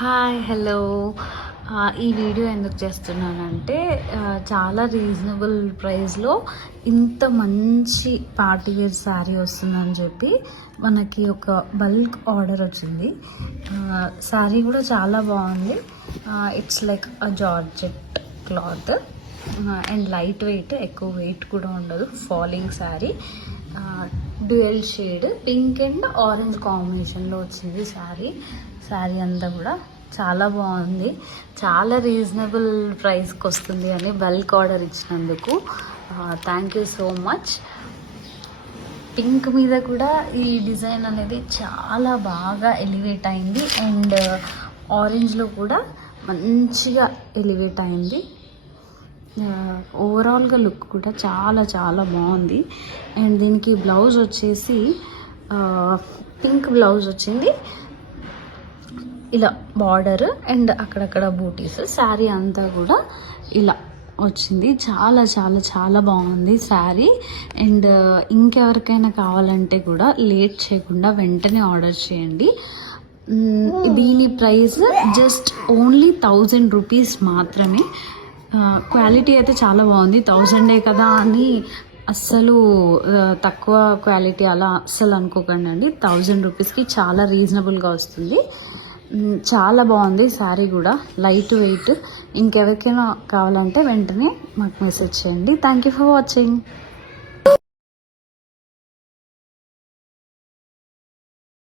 Hi hello ఈ video ఎందుకు చేస్తున్నానంటే చాలా రీజనబుల్ ప్రైస్లో ఇంత మంచి పార్టీ వేర్ శారీ వస్తుందని చెప్పి మనకి ఒక బల్క్ ఆర్డర్ వచ్చింది. శారీ కూడా చాలా బాగుంది. It's like georgette cloth and light weight, ఎక్కువ వెయిట్ కూడా ఉండదు. Falling sari, dual shade pink and orange కాంబినేషన్లో వచ్చింది శారీ అంతా కూడా చాలా బాగుంది. చాలా రీజనబుల్ ప్రైస్కి వస్తుంది అని బల్క్ ఆర్డర్ ఇచ్చినందుకు thank you so much. Pink మీద కూడా ఈ డిజైన్ అనేది చాలా బాగా ఎలివేట్ అయింది అండ్ ఆరెంజ్లో కూడా మంచిగా ఎలివేట్ అయింది. ఓవరాల్గా లుక్ కూడా చాలా చాలా బాగుంది. అండ్ దీనికి బ్లౌజ్ వచ్చేసి పింక్ బ్లౌజ్ వచ్చింది, ఇలా బార్డర్ అండ్ అక్కడక్కడ బూటీస్. శారీ అంతా కూడా ఇలా వచ్చింది. చాలా చాలా చాలా బాగుంది శారీ. అండ్ ఇంకెవరికైనా కావాలంటే కూడా లేట్ చేయకుండా వెంటనే ఆర్డర్ చేయండి. దీని ప్రైస్ జస్ట్ ఓన్లీ 1000 రూపీస్ మాత్రమే. క్వాలిటీ అయితే చాలా బాగుంది. 1000 కదా అని అస్సలు తక్కువ క్వాలిటీ అలా అస్సలు అనుకోకండి అండి. 1000 రూపీస్కి చాలా రీజనబుల్గా వస్తుంది. చాలా బాగుంది శారీ కూడా, లైట్ వెయిట్. ఇంకెవరికైనా కావాలంటే వెంటనే మాకు మెసేజ్ చేయండి. Thank you for watching.